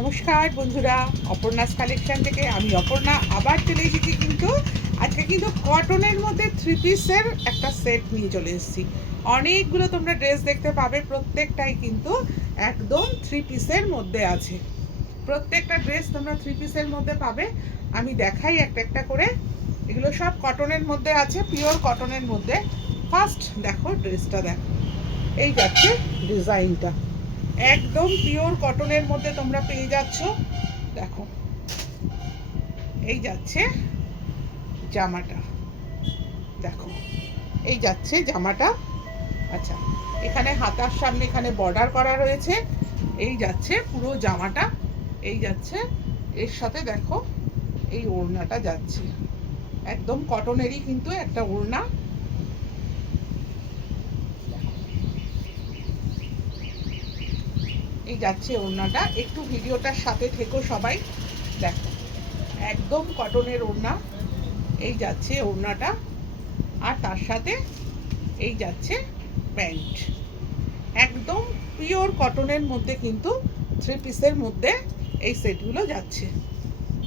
নমস্কার বন্ধুরা, অপর্ণাস কালেকশন থেকে আমি অপর্ণা আবার চলে এসেছি। আজকে কিন্তু কটনের মধ্যে থ্রি পিসের একটা সেট নিয়ে চলে এসেছি। অনেকগুলো তোমরা ড্রেস দেখতে পাবে, প্রত্যেকটাই কিন্তু একদম থ্রি পিসের মধ্যে আছে। প্রত্যেকটা ড্রেস তোমরা থ্রি পিসের মধ্যে পাবে। আমি দেখাই একটা একটা করে। এগুলো সব কটনের মধ্যে আছে, পিওর কটনের মধ্যে। ফার্স্ট দেখো ড্রেসটা, দেখো এই যাচ্ছে ডিজাইনটা, একদম পিওর কটনের মধ্যে তোমরা পেয়ে যাচ্ছ। দেখো এই যাচ্ছে জামাটা, দেখো এই যাচ্ছে জামাটা। আচ্ছা, এখানে হাতার সামনে এখানে বর্ডার করা রয়েছে। এই যাচ্ছে পুরো জামাটা, এই যাচ্ছে এর সাথে দেখো এই ওড়নাটা যাচ্ছে, একদম কটনেরই কিন্তু একটা ওড়না। এই যাচ্ছে ওড়নাটা, একটু ভিডিওটার সাথে থেকো সবাই। দেখো একদম কটনের ওড়না, এই যাচ্ছে ওড়নাটা, আর তার সাথে এই যাচ্ছে প্যান্ট। একদম পিওর কটনের মধ্যে কিন্তু থ্রি পিসের মধ্যে এই সেটগুলো যাচ্ছে।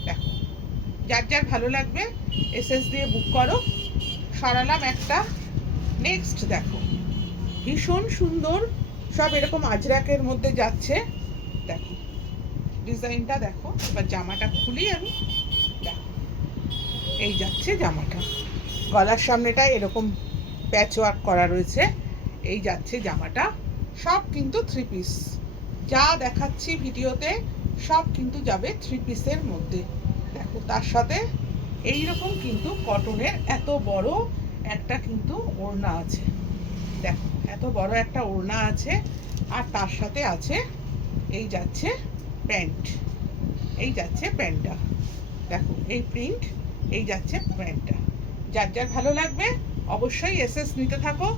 দেখো যার যার ভালো লাগবে এসএস দিয়ে বুক করো। সরালাম একটা। নেক্সট দেখো ভীষণ সুন্দর, সব এরকম আজরাকের মধ্যে যাচ্ছে। দেখো ডিজাইনটা দেখো। এবার জামাটা খুলি আমি। দেখো এই যাচ্ছে জামাটা, গলার সামনেটা এরকম প্যাচ ওয়ার্ক করা রয়েছে। এই যাচ্ছে জামাটা, সব কিন্তু থ্রি পিস। যা দেখাচ্ছি ভিডিওতে সব কিন্তু যাবে থ্রি পিসের মধ্যে। দেখো তার সাথে এই রকম কিন্তু কটনের এত বড় একটা কিন্তু ওড়না আছে। দেখো এত বড় একটা ওড়না আছে, আর তার সাথে আছে এই যাচ্ছে প্যান্ট। এই যাচ্ছে প্যান্টটা, দেখো এই প্রিন্ট। এই যাচ্ছে প্যান্টটা। যার যার ভালো লাগবে অবশ্যই এসএস নিতে থাকো।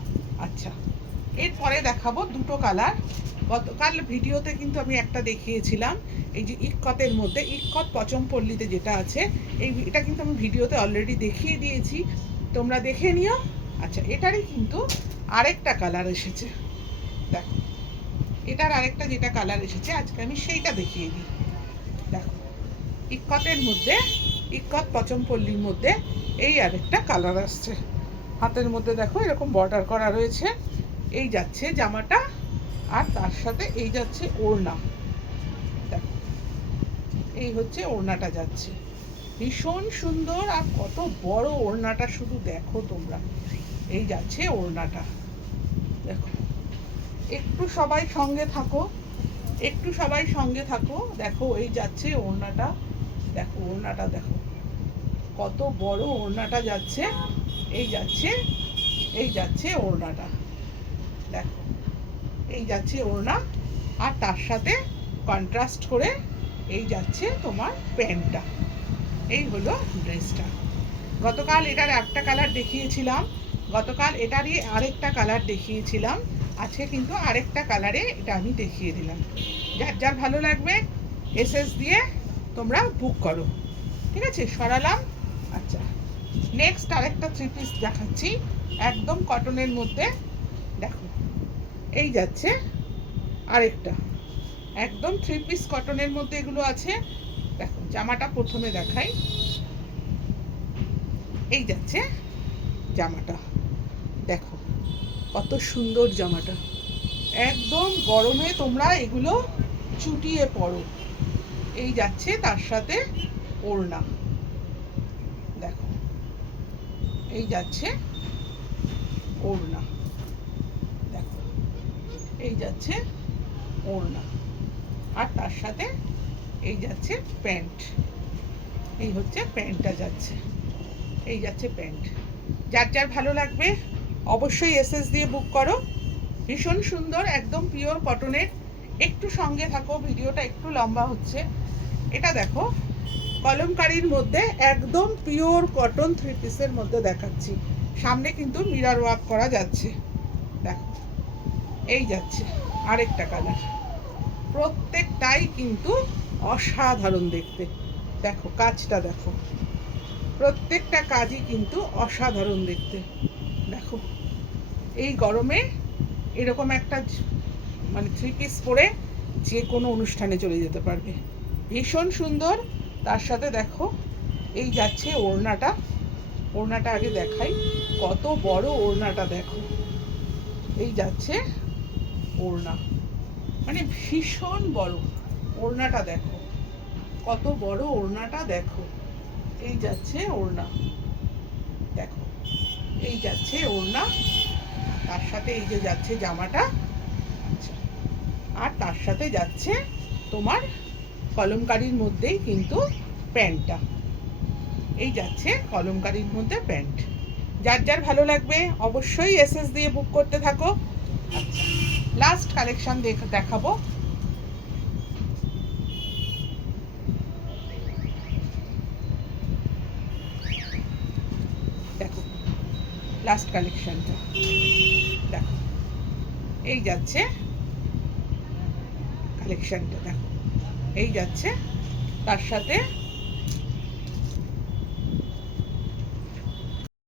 আচ্ছা, এরপরে দেখাবো দুটো কালার। গতকাল ভিডিওতে কিন্তু আমি একটা দেখিয়েছিলাম, এই যে ইক্কতের মধ্যে, ইক্কত পচমপল্লিতে যেটা আছে, এটা কিন্তু আমি ভিডিওতে অলরেডি দেখিয়ে দিয়েছি, তোমরা দেখে নিও। আচ্ছা, এটারই কিন্তু আরেকটা কালার এসেছে। দেখো এটার আরেকটা যেটা কালার এসেছে, আজকে আমি সেইটা দেখিয়ে দিই। দেখো ইক্কতের মধ্যে, ইক্কত পচমপল্লির মধ্যে এই আরেকটা কালার আসছে। হাতের মধ্যে দেখো এরকম বর্ডার করা রয়েছে। এই যাচ্ছে জামাটা, আর তার সাথে এই যাচ্ছে ওড়না। দেখো এই হচ্ছে ওড়নাটা যাচ্ছে, ভীষণ সুন্দর। আর কত বড় ওড়নাটা শুধু দেখো তোমরা। এই যাচ্ছে ওড়নাটা, দেখো একটু সবাই সঙ্গে থাকো, একটু সবাই সঙ্গে থাকো। দেখো এই যাচ্ছে ওড়নাটা, দেখো ওড়নাটা দেখো কত বড় ওড়নাটা যাচ্ছে। এই যাচ্ছে, এই যাচ্ছে ওড়নাটা, দেখো এই যাচ্ছে ওড়না, আর তার সাথে কন্ট্রাস্ট করে এই যাচ্ছে তোমার প্যান্টটা। এই হলো ড্রেসটা। গতকাল এটার একটা কালার দেখিয়েছিলাম, গতকাল এটারই আরেকটা কালার দেখিয়েছিলাম, আজকে কিন্তু আরেকটা কালারে এটা আমি দেখিয়ে দিলাম। যার যার ভালো লাগবে এসএস দিয়ে তোমরা বুক করো। ঠিক আছে, সরালাম। আচ্ছা, নেক্সট আরেকটা থ্রি পিস দেখাচ্ছি, একদম কটনের মধ্যে। দেখো এই যাচ্ছে আরেকটা, একদম থ্রি পিস কটনের মধ্যে এগুলো আছে। দেখো জামাটা প্রথমে দেখাই। এই যাচ্ছে জামাটা, দেখো কত সুন্দর জামাটা, একদম গরমে তোমরা এগুলো চুটিয়ে পড়ো। এই যাচ্ছে তার সাথে ওড়না, দেখো এই যাচ্ছে ওড়না, দেখো এই যাচ্ছে ওড়না, আর তার সাথে এই যাচ্ছে প্যান্ট। এই হচ্ছে প্যান্টটা যাচ্ছে, এই যাচ্ছে প্যান্ট। যার যার ভালো লাগবে অবশ্যই এসএস দিয়ে বুক করো। ভীষণ সুন্দর, একদম পিওর কটনের। একটু সঙ্গে থাকো, ভিডিওটা একটু লম্বা হচ্ছে। এটা দেখো কলমকারীর মধ্যে একদম পিওর কটন থ্রি পিসের মধ্যে দেখাচ্ছি। সামনে কিন্তু মিরর ওয়ার্ক করা যাচ্ছে। দেখো এই যাচ্ছে আরেকটা কালার, প্রত্যেকটাই কিন্তু অসাধারণ দেখতে। দেখো কাজটা দেখো, প্রত্যেকটা কাজই কিন্তু অসাধারণ দেখতে। দেখো এই গরমে এরকম একটা মানে থ্রি পিস পরে যে কোনো অনুষ্ঠানে চলে যেতে পারবে। ভীষণ সুন্দর। তার সাথে দেখো এই যাচ্ছে ওড়নাটা। ওড়নাটা আগে দেখাই, কত বড় ওড়নাটা দেখো। এই যাচ্ছে ওড়না, মানে ভীষণ বড় ওড়নাটা দেখো, কত বড় ওড়নাটা দেখো। এই যাচ্ছে ওড়না, দেখো এই যাচ্ছে ওড়না। তার সাথে এই যে যাচ্ছে জামাটা, আচ্ছা, আর তার সাথে যাচ্ছে তোমার কলমকারীর মধ্যেই কিন্তু প্যান্টটা। এই যাচ্ছে কলমকারীর মধ্যে প্যান্ট। যার যার ভালো লাগবে অবশ্যই এসএস দিয়ে বুক করতে থাকো। আচ্ছা, লাস্ট কালেকশন দেখাবো। দেখো লাস্ট কালেকশনটা, দেখো এই যাচ্ছে কালেকশনটা, দেখো এই যাচ্ছে তার সাথে